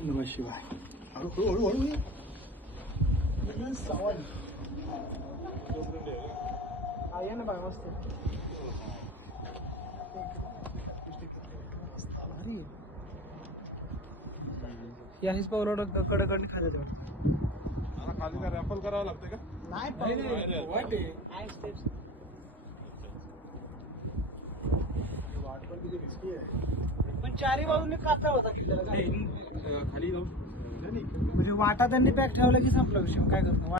नमः शिवाय. हळू सावध. आहे ना बाय मस्त. याच पावलं कडकडने खाते खाली का रॅपल करावं लागते का? नाही स्टेप्स. वाट पण किती रिस्की आहे. पण चारी बाजूने काचा होता किल्ल्याला खाली जाऊन म्हणजे वाटा त्यांनी पॅक ठेवला की संपला विषय. काय करतो.